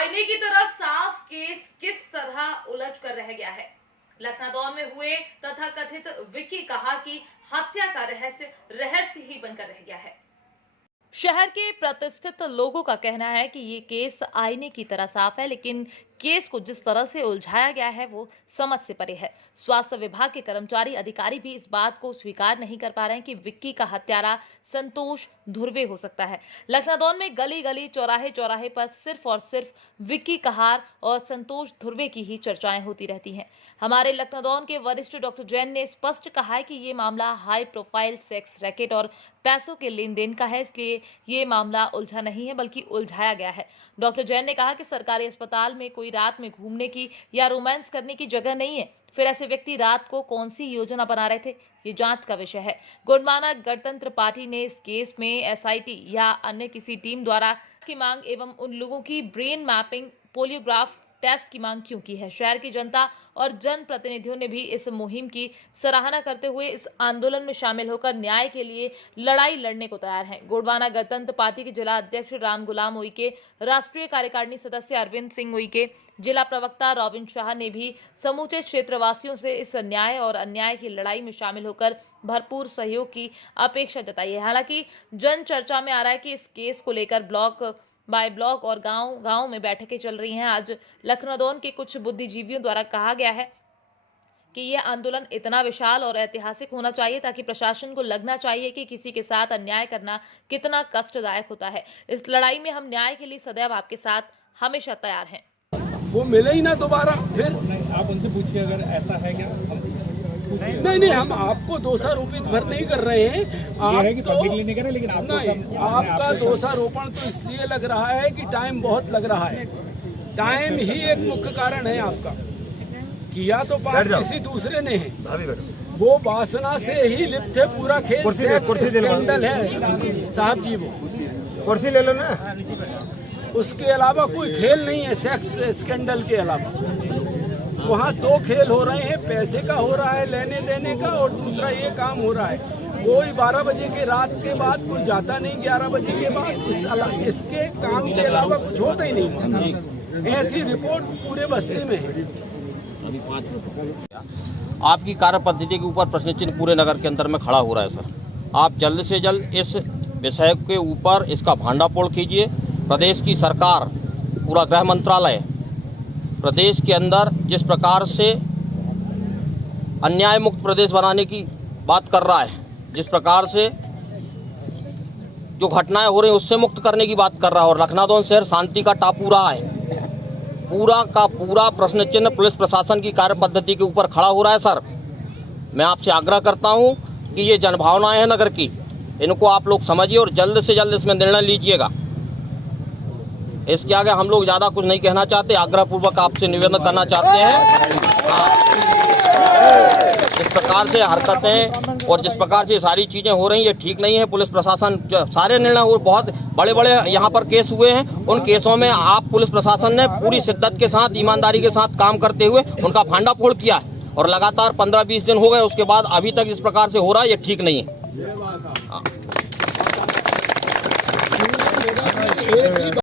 आईने की तरह साफ केस किस तरह उलझ कर रह गया है। लखनऊ में हुए तथाकथित विक्की कहार की हत्या का रहस्य ही बनकर रह गया है। शहर के प्रतिष्ठित लोगों का कहना है कि ये केस आईने की तरह साफ है, लेकिन केस को जिस तरह से उलझाया गया है वो समझ से परे है। स्वास्थ्य विभाग के कर्मचारी अधिकारी भी इस बात को स्वीकार नहीं कर पा रहे हैं कि विक्की का हत्यारा संतोष धुर्वे हो सकता है। लखनऊ में गली गली चौराहे चौराहे पर सिर्फ और सिर्फ विक्की कहार और संतोष धुर्वे की ही चर्चाएं होती रहती हैं। हमारे लखनऊ के वरिष्ठ डॉक्टर जैन ने स्पष्ट कहा है कि ये मामला हाई प्रोफाइल सेक्स रैकेट और पैसों के लेन देन का है, इसलिए ये मामला उलझा नहीं है बल्कि उलझाया गया है। डॉक्टर जैन ने कहा कि सरकारी अस्पताल में कोई रात में घूमने की या रोमांस करने की जगह नहीं है, फिर ऐसे व्यक्ति रात को कौन सी योजना बना रहे थे, ये जांच का विषय है। गुणमाना गणतंत्र पार्टी ने इस केस में एसआईटी या अन्य किसी टीम द्वारा की मांग एवं उन लोगों की ब्रेन मैपिंग पोलियोग्राफ टेस्ट की मांग क्यों की है। शहर की जनता और जन प्रतिनिधियों ने भी इस मुहिम की सराहना करते हुए इस आंदोलन में शामिल होकर न्याय के लिए लड़ाई लड़ने को तैयार हैं। गोंडवाना गणतंत्र पार्टी के जिला अध्यक्ष राम गुलाम उइके, राष्ट्रीय कार्यकारिणी सदस्य अरविंद सिंह उइके, जिला प्रवक्ता रॉबिन शाह ने भी समूचे क्षेत्रवासियों से इस न्याय और अन्याय की लड़ाई में शामिल होकर भरपूर सहयोग की अपेक्षा जताई है। हालांकि जन चर्चा में आ रहा है कि इस केस को लेकर ब्लॉक बाय ब्लॉक और गांव में बैठकें चल रही हैं। आज लखनऊ के कुछ बुद्धिजीवियों द्वारा कहा गया है कि यह आंदोलन इतना विशाल और ऐतिहासिक होना चाहिए ताकि प्रशासन को लगना चाहिए कि किसी के साथ अन्याय करना कितना कष्टदायक होता है। इस लड़ाई में हम न्याय के लिए सदैव आपके साथ हमेशा तैयार हैं। वो मिले ही ना दोबारा, फिर आप उनसे पूछिए अगर ऐसा है क्या। नहीं, हम आपको दोषारोपित भर नहीं कर रहे हैं। आप है कि नहीं कर रहे, लेकिन आपका दोषारोपण तो इसलिए लग रहा है कि टाइम बहुत लग रहा है। टाइम ही एक मुख्य कारण है आपका। किया तो पाप किसी दूसरे ने है, वो वासना से ही लिप्त है पूरा खेल। स्कैंडल है साहब जी, वो कुर्सी ले लो ना। उसके अलावा कोई खेल नहीं है। सेक्स स्कैंडल के अलावा वहाँ दो खेल हो रहे हैं, पैसे का हो रहा है लेने देने का, और दूसरा ये काम हो रहा है। कोई 12 बजे के रात के बाद कोई जाता नहीं, 11 बजे के बाद इसके काम के अलावा कुछ होता ही नहीं। ऐसी रिपोर्ट पूरे बस्ती में है। आपकी कार्य पद्धति के ऊपर प्रश्न चिन्ह पूरे नगर के अंदर में खड़ा हो रहा है सर। आप जल्द से जल्द इस विषय के ऊपर इसका भांडाफोड़ कीजिए। प्रदेश की सरकार, पूरा गृह मंत्रालय प्रदेश के अंदर जिस प्रकार से अन्याय मुक्त प्रदेश बनाने की बात कर रहा है, जिस प्रकार से जो घटनाएं हो रही हैं उससे मुक्त करने की बात कर रहा है, और लखनऊ शहर शांति का टापू रहा है, पूरा का पूरा प्रश्न चिन्ह पुलिस प्रशासन की कार्य पद्धति के ऊपर खड़ा हो रहा है। सर, मैं आपसे आग्रह करता हूं कि ये जनभावनाएं हैं नगर की, इनको आप लोग समझिए और जल्द से जल्द इसमें निर्णय लीजिएगा। इसके आगे हम लोग ज़्यादा कुछ नहीं कहना चाहते, आग्रहपूर्वक आपसे निवेदन करना चाहते हैं। जिस प्रकार से हरकतें और जिस प्रकार से सारी चीज़ें हो रही हैं, ये ठीक नहीं है। पुलिस प्रशासन सारे निर्णय और बहुत बड़े बड़े यहाँ पर केस हुए हैं, उन केसों में आप पुलिस प्रशासन ने पूरी शिद्दत के साथ, ईमानदारी के साथ काम करते हुए उनका भांडाफोड़ किया है, और लगातार 15-20 दिन हो गए, उसके बाद अभी तक इस प्रकार से हो रहा है, ये ठीक नहीं है।